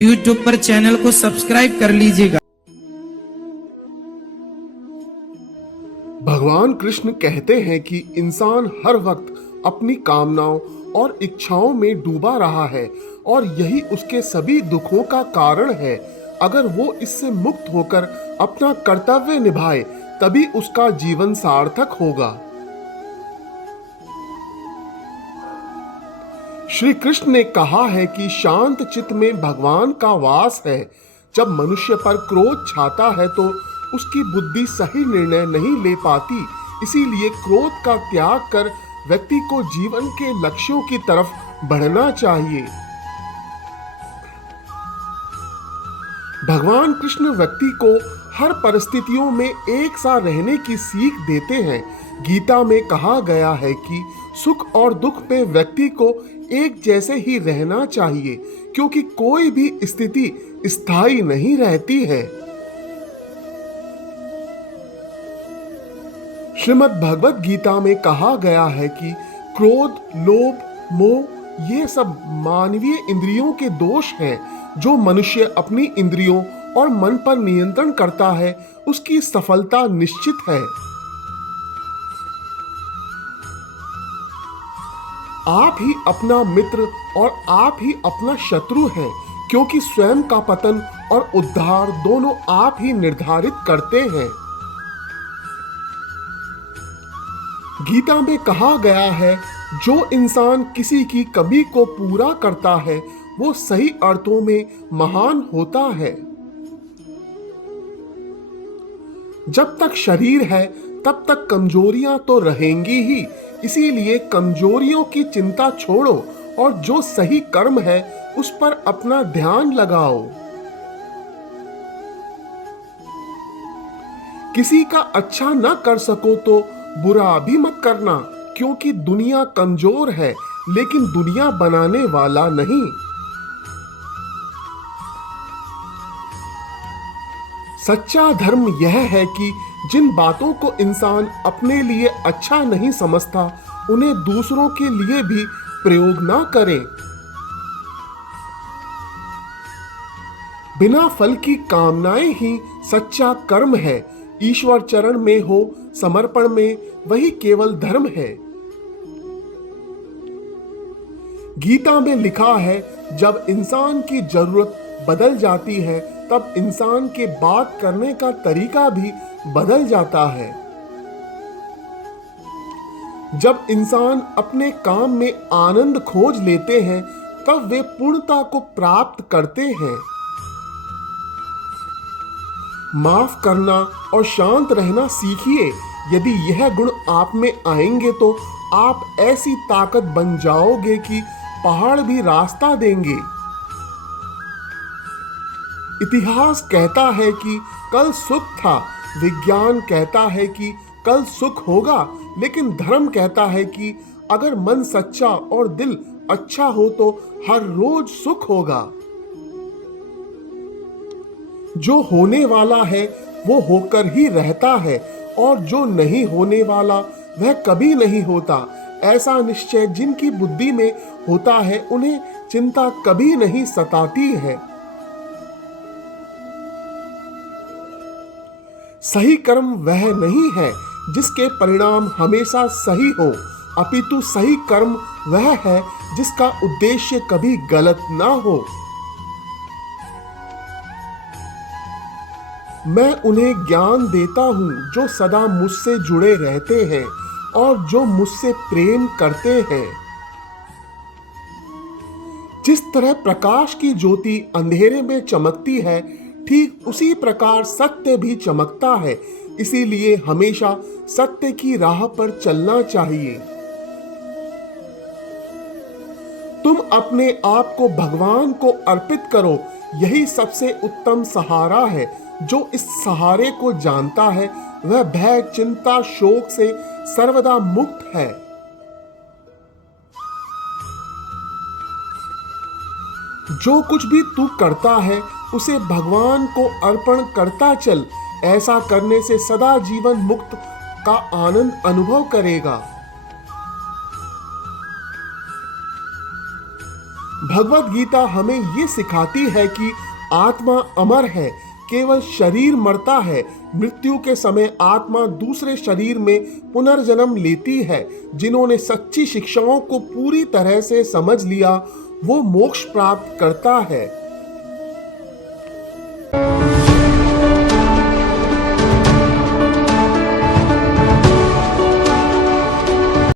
YouTube पर channel को subscribe कर लीजिएगा। भगवान कृष्ण कहते हैं कि इंसान हर वक्त अपनी कामनाओं और इच्छाओं में डूबा रहा है और यही उसके सभी दुखों का कारण है। अगर वो इससे मुक्त होकर अपना कर्तव्य निभाए तभी उसका जीवन सार्थक होगा। श्री कृष्ण ने कहा है कि शांत चित्त में भगवान का वास है। जब मनुष्य पर क्रोध छाता है तो उसकी बुद्धि सही निर्णय नहीं ले पाती। इसीलिए क्रोध का त्याग कर व्यक्ति को जीवन के लक्ष्यों की तरफ बढ़ना चाहिए। भगवान कृष्ण व्यक्ति को हर परिस्थितियों में एक सा रहने की सीख देते हैं। गीता में कहा गया है कि सुख और दुख में व्यक्ति को एक जैसे ही रहना चाहिए, क्योंकि कोई भी स्थिति स्थायी नहीं रहती है। श्रीमद् भगवत गीता में कहा गया है कि क्रोध, लोभ, मोह ये सब मानवीय इंद्रियों के दोष हैं। जो मनुष्य अपनी इंद्रियों और मन पर नियंत्रण करता है उसकी सफलता निश्चित है। आप ही अपना मित्र और आप ही अपना शत्रु हैं, क्योंकि स्वयं का पतन और उद्धार दोनों आप ही निर्धारित करते हैं। गीता में कहा गया है, जो इंसान किसी की कमी को पूरा करता है वो सही अर्थों में महान होता है। जब तक शरीर है तब तक कमजोरियां तो रहेंगी ही। इसीलिए कमजोरियों की चिंता छोड़ो और जो सही कर्म है उस पर अपना ध्यान लगाओ। किसी का अच्छा न कर सको तो बुरा भी मत करना, क्योंकि दुनिया कमजोर है लेकिन दुनिया बनाने वाला नहीं। सच्चा धर्म यह है कि जिन बातों को इंसान अपने लिए अच्छा नहीं समझता उन्हें दूसरों के लिए भी प्रयोग ना करें। बिना फल की कामनाएं ही सच्चा कर्म है। ईश्वर चरण में हो समर्पण में वही केवल धर्म है। गीता में लिखा है, जब इंसान की जरूरत बदल जाती है तब इंसान के बात करने का तरीका भी बदल जाता है। जब इंसान अपने काम में आनंद खोज लेते हैं तब वे पूर्णता को प्राप्त करते हैं। माफ करना और शांत रहना सीखिए। यदि यह गुण आप में आएंगे तो आप ऐसी ताकत बन जाओगे कि पहाड़ भी रास्ता देंगे। इतिहास कहता है कि कल सुख था, विज्ञान कहता है कि कल सुख होगा, लेकिन धर्म कहता है कि अगर मन सच्चा और दिल अच्छा हो तो हर रोज सुख होगा। जो होने वाला है वो होकर ही रहता है और जो नहीं होने वाला वह कभी नहीं होता। ऐसा निश्चय जिनकी बुद्धि में होता है उन्हें चिंता कभी नहीं सताती है। सही कर्म वह नहीं है जिसके परिणाम हमेशा सही हो, अपितु सही कर्म वह है जिसका उद्देश्य कभी गलत ना हो। मैं उन्हें ज्ञान देता हूँ जो सदा मुझसे जुड़े रहते हैं और जो मुझसे प्रेम करते हैं। जिस तरह प्रकाश की ज्योति अंधेरे में चमकती है, ठीक उसी प्रकार सत्य भी चमकता है। इसीलिए हमेशा सत्य की राह पर चलना चाहिए। तुम अपने आप को भगवान को अर्पित करो, यही सबसे उत्तम सहारा है। जो इस सहारे को जानता है वह भय, चिंता, शोक से सर्वदा मुक्त है। जो कुछ भी तू करता है उसे भगवान को अर्पण करता चल। ऐसा करने से सदा जीवन मुक्त का आनंद अनुभव करेगा। भगवत गीता हमें ये सिखाती है कि आत्मा अमर है, केवल शरीर मरता है। मृत्यु के समय आत्मा दूसरे शरीर में पुनर्जन्म लेती है। जिन्होंने सच्ची शिक्षाओं को पूरी तरह से समझ लिया वो मोक्ष प्राप्त करता है।